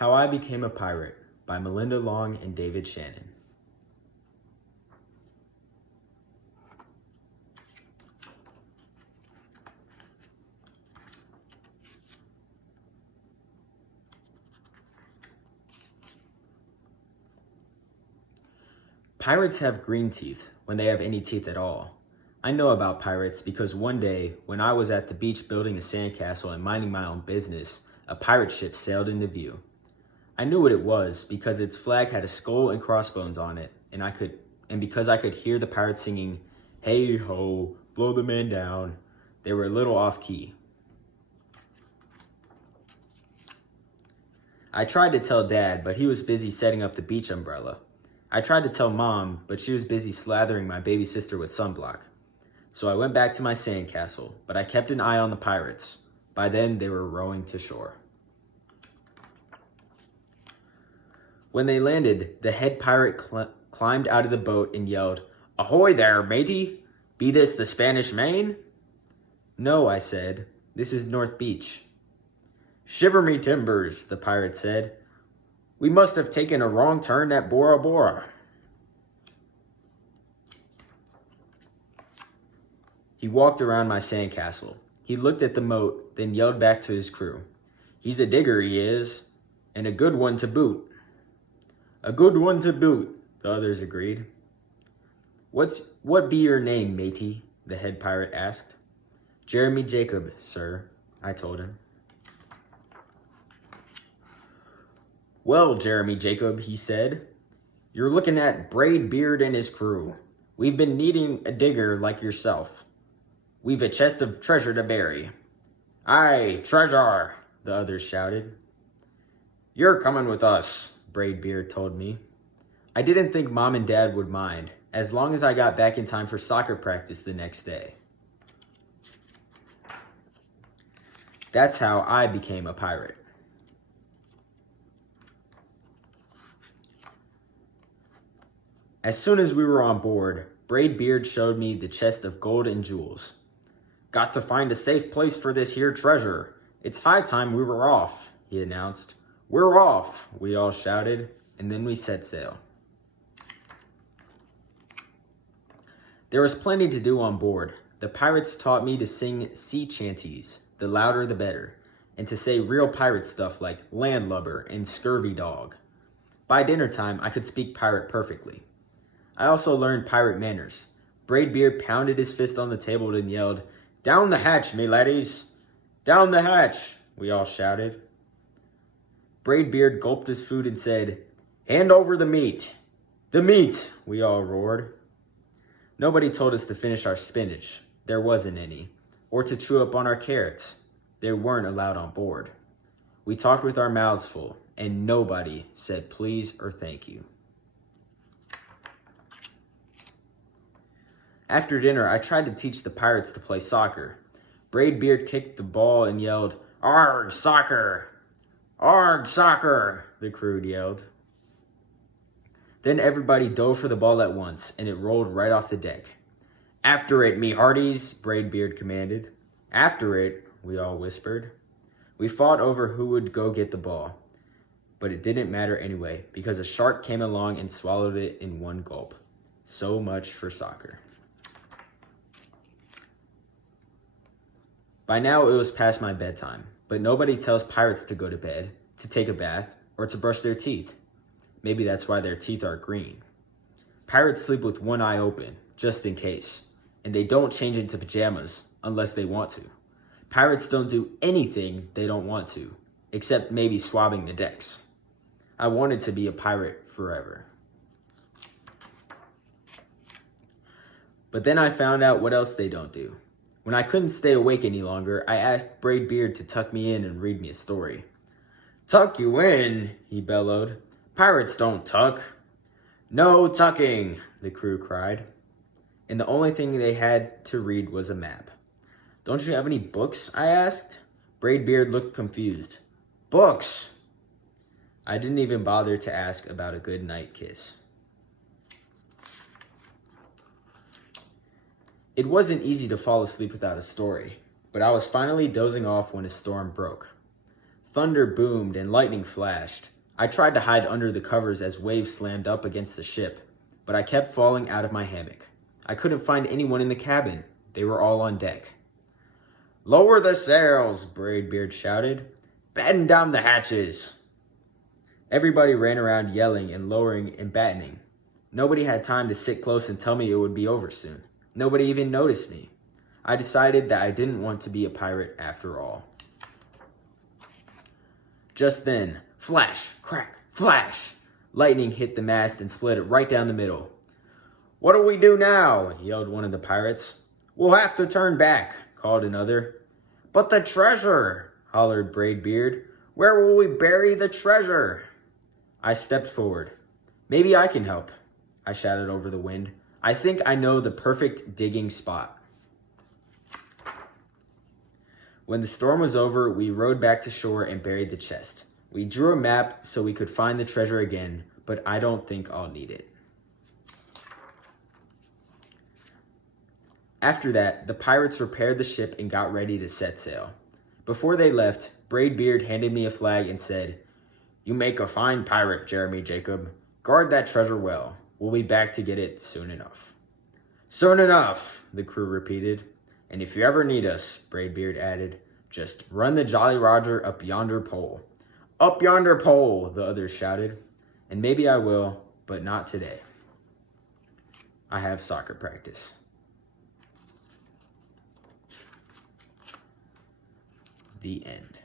How I Became a Pirate by Melinda Long and David Shannon. Pirates have green teeth when they have any teeth at all. I know about pirates because one day, when I was at the beach building a sandcastle and minding my own business, a pirate ship sailed into view. I knew what it was because its flag had a skull and crossbones on it, and because I could hear the pirates singing, "Hey ho, blow the man down." They were a little off key. I tried to tell Dad, but he was busy setting up the beach umbrella. I tried to tell Mom, but she was busy slathering my baby sister with sunblock. So I went back to my sandcastle, but I kept an eye on the pirates. By then, they were rowing to shore. When they landed, the head pirate climbed out of the boat and yelled, "Ahoy there, matey! Be this the Spanish Main?" "No," I said. "This is North Beach." "Shiver me timbers," the pirate said. "We must have taken a wrong turn at Bora Bora." He walked around my sandcastle. He looked at the moat, then yelled back to his crew. "He's a digger, he is, and a good one to boot." "A good one to boot," the others agreed. What be your name, matey?" the head pirate asked. "Jeremy Jacob, sir," I told him. "Well, Jeremy Jacob," he said, "you're looking at Braid Beard and his crew. We've been needing a digger like yourself. We've a chest of treasure to bury." "Aye, treasure," the others shouted. "You're coming with us," Braid Beard told me. I didn't think Mom and Dad would mind, as long as I got back in time for soccer practice the next day. That's how I became a pirate. As soon as we were on board, Braid Beard showed me the chest of gold and jewels. "Got to find a safe place for this here treasure. It's high time we were off," he announced. "We're off," we all shouted, and then we set sail. There was plenty to do on board. The pirates taught me to sing sea chanties, the louder the better, and to say real pirate stuff like landlubber and scurvy dog. By dinner time, I could speak pirate perfectly. I also learned pirate manners. Braid Beard pounded his fist on the table and yelled, "Down the hatch, me laddies! Down the hatch!" we all shouted. Braid Beard gulped his food and said, "Hand over the meat!" "The meat!" we all roared. Nobody told us to finish our spinach. There wasn't any. Or to chew up on our carrots. They weren't allowed on board. We talked with our mouths full, and nobody said please or thank you. After dinner, I tried to teach the pirates to play soccer. Braid Beard kicked the ball and yelled, "Arg, soccer! Arg, soccer!" the crew yelled. Then everybody dove for the ball at once, and it rolled right off the deck. "After it, me hearties," Braid Beard commanded. "After it," we all whispered. We fought over who would go get the ball, but it didn't matter anyway, because a shark came along and swallowed it in one gulp. So much for soccer. By now it was past my bedtime, but nobody tells pirates to go to bed, to take a bath, or to brush their teeth. Maybe that's why their teeth are green. Pirates sleep with one eye open, just in case, and they don't change into pajamas unless they want to. Pirates don't do anything they don't want to, except maybe swabbing the decks. I wanted to be a pirate forever. But then I found out what else they don't do. When I couldn't stay awake any longer, I asked Braid Beard to tuck me in and read me a story. "Tuck you in?" he bellowed. "Pirates don't tuck." "No tucking," the crew cried. And the only thing they had to read was a map. "Don't you have any books?" I asked. Braid Beard looked confused. "Books?" I didn't even bother to ask about a good night kiss. It wasn't easy to fall asleep without a story, but I was finally dozing off when a storm broke. Thunder boomed and lightning flashed. I tried to hide under the covers as waves slammed up against the ship, but I kept falling out of my hammock. I couldn't find anyone in the cabin. They were all on deck. "Lower the sails," Braidbeard shouted. "Batten down the hatches." Everybody ran around yelling and lowering and battening. Nobody had time to sit close and tell me it would be over soon. Nobody even noticed me. I decided that I didn't want to be a pirate after all. Just then, flash, crack, flash! Lightning hit the mast and split it right down the middle. "What'll we do now?" yelled one of the pirates. "We'll have to turn back," called another. "But the treasure!" hollered Braidbeard. "Where will we bury the treasure?" I stepped forward. "Maybe I can help," I shouted over the wind. "I think I know the perfect digging spot." When the storm was over, we rowed back to shore and buried the chest. We drew a map so we could find the treasure again, but I don't think I'll need it. After that, the pirates repaired the ship and got ready to set sail. Before they left, Braidbeard handed me a flag and said, "You make a fine pirate, Jeremy Jacob. Guard that treasure well. We'll be back to get it soon enough." "Soon enough," the crew repeated. "And if you ever need us," Braidbeard added, "just run the Jolly Roger up yonder pole." "Up yonder pole," the others shouted. "And maybe I will, but not today. I have soccer practice." The end.